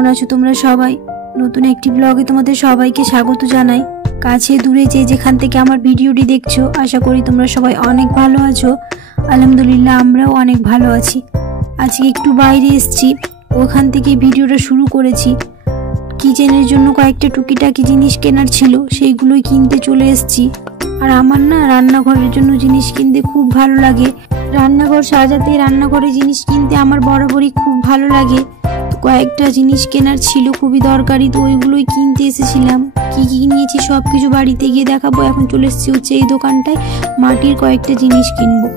কেমন আছো তোমরা সবাই? নতুন একটি ব্লগে তোমাদের সবাইকে স্বাগত জানাই। কাছে দূরে যে যেখান থেকে আমার ভিডিওটি দেখছো, আশা করি তোমরা সবাই অনেক ভালো আছো। আলহামদুলিল্লাহ, আমরাও অনেক ভালো আছি। আজকে একটু বাইরে এসেছি, ওখান থেকে ভিডিওটা শুরু করেছি। কিচেনের জন্য কয়েকটা টুকিটাকি জিনিস কেনার ছিল, সেইগুলোই কিনতে চলে এসেছি। আর আমার না রান্নাঘরের জন্য জিনিস কিনতে খুব ভালো লাগে। রান্নাঘর সাজাতে, রান্নাঘরে জিনিস কিনতে আমার বরাবরই খুব ভালো লাগে। কয়েকটা জিনিস কেনার ছিল, খুবই দরকারি, তো ওইগুলোই কিনতে এসেছিলাম। কি কি নিয়েছি সব কিছু বাড়িতে গিয়ে দেখাবো। এখন চলে এসেছি হচ্ছে এই দোকানটায়, মাটির কয়েকটা জিনিস কিনবো।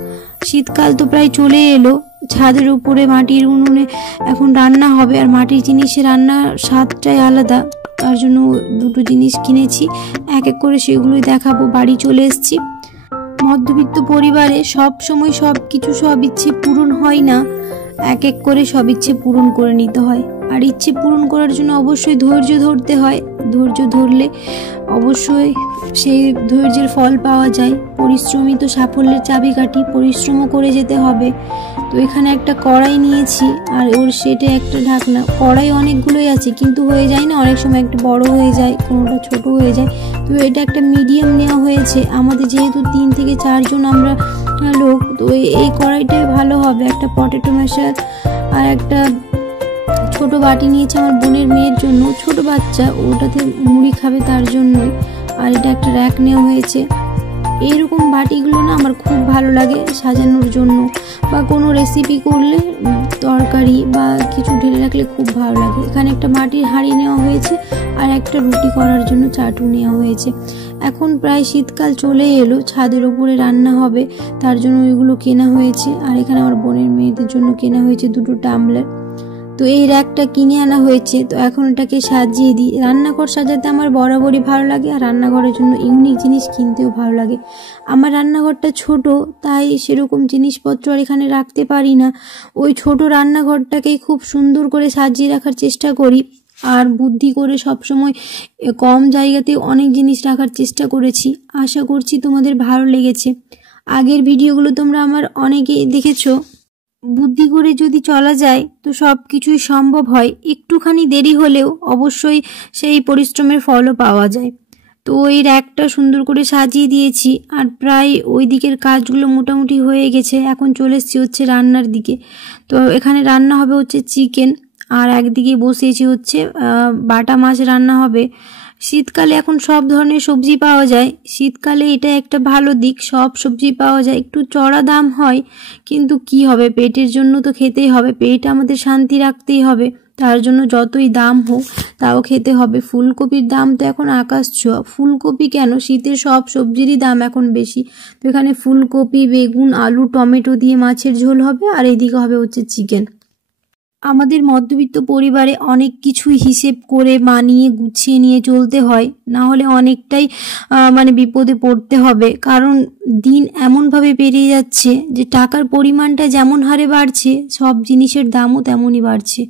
শীতকাল তো প্রায় চলে এলো, ছাদের উপরে মাটির উনুনে এখন রান্না হবে, আর মাটির জিনিসে রান্নার স্বাদটাই আলাদা। তার জন্য দুটো জিনিস কিনেছি, এক এক করে সেগুলোই দেখাবো। বাড়ি চলে এসেছি। মধ্যবিত্ত পরিবারে সব সময় সব ইচ্ছে পূরণ হয় না, এক এক করে সব ইচ্ছে পূরণ করে নিতে হয়। আর ইচ্ছে পূরণ করার জন্য অবশ্যই ধৈর্য ধরতে হয়। ধৈর্য ধরলে অবশ্যই সেই ধৈর্যের ফল পাওয়া যায়। পরিশ্রমই তো সাফল্যের চাবিকাঠি, পরিশ্রমও করে যেতে হবে। তো এখানে একটা কড়াই নিয়েছি, আর ওর সেটে একটা ঢাকনা। কড়াই অনেকগুলোই আছে, কিন্তু হয়ে যায় না, অনেক সময় একটা বড় হয়ে যায়, কোনোটা ছোট হয়ে যায়। তো এটা একটা মিডিয়াম নেওয়া হয়েছে। আমাদের যেহেতু 3 থেকে 4 জন আমরা লোক, তো এই কড়াইটাই ভালো হবে। একটা পটেটো ম্যাশার আর একটা ছোট বাটি নিয়েছে আমার বোনের মেয়ের জন্য, ছোট বাচ্চা, ওটাতে মুড়ি খাবে তার জন্যই। আর এটা একটা র্যাক নেওয়া হয়েছে। এইরকম বাটিগুলো না আমার খুব ভালো লাগে সাজানোর জন্য, বা কোনো রেসিপি করলে, তরকারি বা কিছু ঢেলে রাখলে খুব ভালো লাগে। এখানে একটা মাটির হাঁড়ি নেওয়া হয়েছে, আর একটা রুটি করার জন্য চাটু নেওয়া হয়েছে। এখন প্রায় শীতকাল চলে এলো, ছাদের উপরে রান্না হবে, তার জন্য ওইগুলো কেনা হয়েছে। আর এখানে আমার বোনের মেয়েদের জন্য কেনা হয়েছে 2টো টাম্বলার। তো এই র্যাকটা কিনে আনা হয়েছে। তো এখন এটাকে সাজিয়ে দিই। রান্নাঘর সাজাতে আমার বরাবরই ভালো লাগে, আর রান্নাঘরের জন্য ইউনিক জিনিস কিনতেও ভালো লাগে। আমার রান্নাঘরটা ছোট, তাই সেরকম জিনিসপত্র আর এখানে রাখতে পারি না। ওই ছোট রান্নাঘরটাকেই খুব সুন্দর করে সাজিয়ে রাখার চেষ্টা করি, আর বুদ্ধি করে সবসময় কম জায়গাতে অনেক জিনিস রাখার চেষ্টা করেছি। আশা করছি তোমাদের ভালো লেগেছে। আগের ভিডিওগুলো তোমরা আমার অনেকেই দেখেছো। বুদ্ধি করে যদি চলা যায় তো সব কিছুই সম্ভব হয়। একটুখানি দেরি হলেও অবশ্যই সেই পরিশ্রমের ফলও পাওয়া যায়। তো ওই র্যাকটা সুন্দর করে সাজিয়ে দিয়েছি, আর প্রায় ওই দিকের কাজগুলো মোটামুটি হয়ে গেছে। এখন চলে এসেছি হচ্ছে রান্নার দিকে। তো এখানে রান্না হবে হচ্ছে চিকেন, আর একদিকে বসিয়েছি হচ্ছে বাটা মাছ রান্না হবে। শীতকালে এখন সব ধরনের সবজি পাওয়া যায়। শীতকালে এটা একটা ভালো দিক, সব সবজি পাওয়া যায়। একটু চড়া দাম হয়, কিন্তু কি হবে, পেটের জন্য তো খেতেই হবে। পেট আমাদের শান্তি রাখতেই হবে, তার জন্য যতই দাম হোক তাও খেতে হবে। ফুলকপির দাম তো এখন আকাশ ছোঁয়া। ফুলকপি কেন, শীতের সব সবজিরই দাম এখন বেশি। তো এখানে ফুলকপি, বেগুন, আলু, টমেটো দিয়ে মাছের ঝোল হবে, আর এইদিকে হবে হচ্ছে চিকেন। আমাদের মধ্যবিত্ত পরিবারে অনেক কিছুই হিসেব করে মানিয়ে গুছিয়ে নিয়ে চলতে হয়, না হলে অনেকটাই বিপদে পড়তে হবে। কারণ দিন এমনভাবে পেরিয়ে যাচ্ছে যে টাকার পরিমাণটা যেমন হারে বাড়ছে, সব জিনিসের দামও তেমনই বাড়ছে।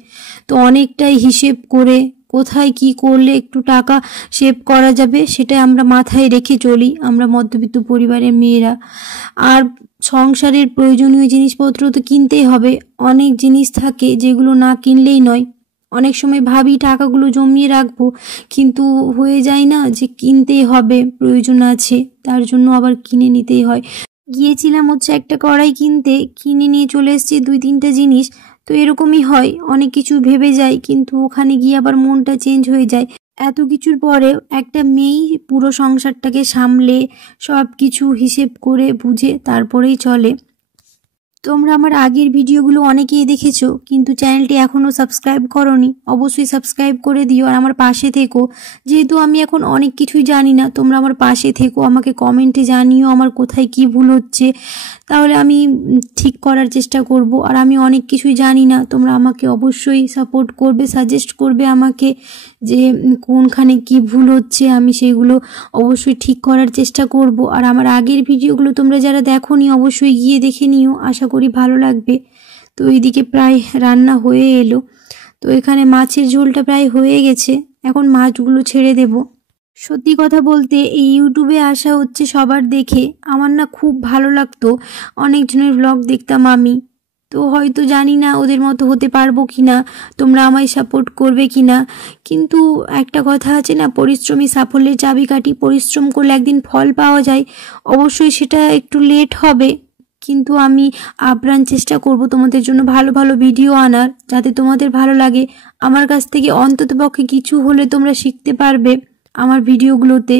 তো অনেকটাই হিসেব করে কোথায় কি করলে একটু টাকা সেভ করা যাবে, সেটাই আমরা মাথায় রেখে চলি, আমরা মধ্যবিত্ত পরিবারের মেয়েরা। আর সংসারের প্রয়োজনীয় জিনিসপত্র তো কিনতেই হবে। অনেক জিনিস থাকে যেগুলো না কিনলেই নয়। অনেক সময় ভাবি টাকাগুলো জমিয়ে রাখবো, কিন্তু হয়ে যায় না যে কিনতেই হবে, প্রয়োজন আছে, তার জন্য আবার কিনে নিতেই হয়। গিয়েছিলাম হচ্ছে একটা কড়াই কিনতে, কিনে নিয়ে চলে এসেছি 2-3টা জিনিস। তো এরকমই হয়, অনেক কিছু ভেবে যাই, কিন্তু ওখানে গিয়ে আবার মনটা চেঞ্জ হয়ে যায়। এত কিছুর পরেও একটা মেয়েই পুরো সংসারটাকে সামলে সব কিছু হিসেব করে বুঝে তারপরেই চলে। তোমরা আমার আগের ভিডিওগুলো অনেকেই দেখেছো, কিন্তু চ্যানেলটি এখনও সাবস্ক্রাইব করোনি, অবশ্যই সাবস্ক্রাইব করে দিও, আর আমার পাশে থেকো। যেহেতু আমি এখন অনেক কিছুই জানি না, তোমরা আমার পাশে থেকো, আমাকে কমেন্টে জানিও আমার কোথায় কি ভুল হচ্ছে, তাহলে আমি ঠিক করার চেষ্টা করব। আর আমি অনেক কিছুই জানি না, তোমরা আমাকে অবশ্যই সাপোর্ট করবে, সাজেস্ট করবে আমাকে যে কোনখানে কি ভুল হচ্ছে, আমি সেগুলো অবশ্যই ঠিক করার চেষ্টা করব। আর আমার আগের ভিডিওগুলো তোমরা যারা দেখোনি অবশ্যই গিয়ে দেখে নিও, আশা করি ভালো লাগবে। তো এইদিকে প্রায় রান্না হয়ে এলো। তো এখানে মাছের ঝোলটা প্রায় হয়ে গেছে, এখন মাছগুলো ছেড়ে দেব। সত্যি কথা বলতে এই ইউটিউবে আসা হচ্ছে সবার দেখে আমার না খুব ভালো লাগতো। অনেকজনের ব্লগ দেখতাম আমি, তো হয়তো জানি না ওদের মতো হতে পারবো কিনা, তোমরা আমায় সাপোর্ট করবে কিনা। কিন্তু একটা কথা আছে না, পরিশ্রমী সাফল্যের চাবিকাঠি। পরিশ্রম করলে একদিন ফল পাওয়া যায়, অবশ্যই সেটা একটু লেট হবে, কিন্তু আমি আপ্রাণ চেষ্টা করব তোমাদের জন্য ভালো ভালো ভিডিও আনার, যাতে তোমাদের ভালো লাগে। আমার কাছ থেকে অন্ততপক্ষে কিছু হলে তোমরা শিখতে পারবে আমার ভিডিওগুলোতে।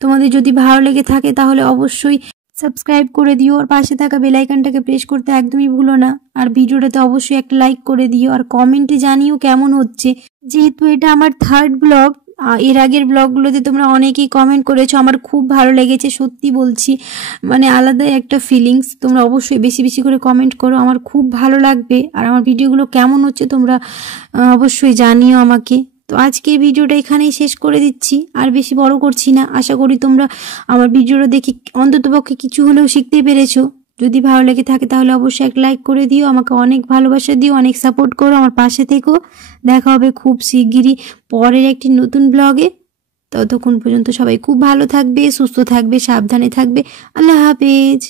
তোমাদের যদি ভালো লেগে থাকে তাহলে অবশ্যই সাবস্ক্রাইব করে দিও, আর পাশে থাকা বেল আইকনটাকে প্রেস করতে একদমই ভুলো না। আর ভিডিওটাতে অবশ্যই একটা লাইক করে দিও, আর কমেন্টে জানিও কেমন হচ্ছে। যেহেতু এটা আমার থার্ড ব্লগ, এর আগের ব্লগগুলোতে তোমরা অনেকেই কমেন্ট করেছো, আমার খুব ভালো লেগেছে, সত্যি বলছি, মানে আলাদাই একটা ফিলিংস। তোমরা অবশ্যই বেশি বেশি করে কমেন্ট করো, আমার খুব ভালো লাগবে। আর আমার ভিডিওগুলো কেমন হচ্ছে তোমরা অবশ্যই জানিও আমাকে। তো আজকে এই ভিডিওটা এখানেই শেষ করে দিচ্ছি, আর বেশি বড় করছি না। আশা করি তোমরা আমার ভিডিওটা দেখে অন্ততপক্ষে কিছু হলেও শিখতে পেরেছো। যদি ভালো লেগে থাকে তাহলে অবশ্যই এক লাইক করে দিও, আমাকে অনেক ভালোবাসা দিও, অনেক সাপোর্ট করো, আমার পাশে থেকো। দেখা হবে খুব শিগগিরই পরের একটি নতুন ব্লগে। ততক্ষণ পর্যন্ত সবাই খুব ভালো থাকবে, সুস্থ থাকবে, সাবধানে থাকবে। আল্লাহ হাফেজ।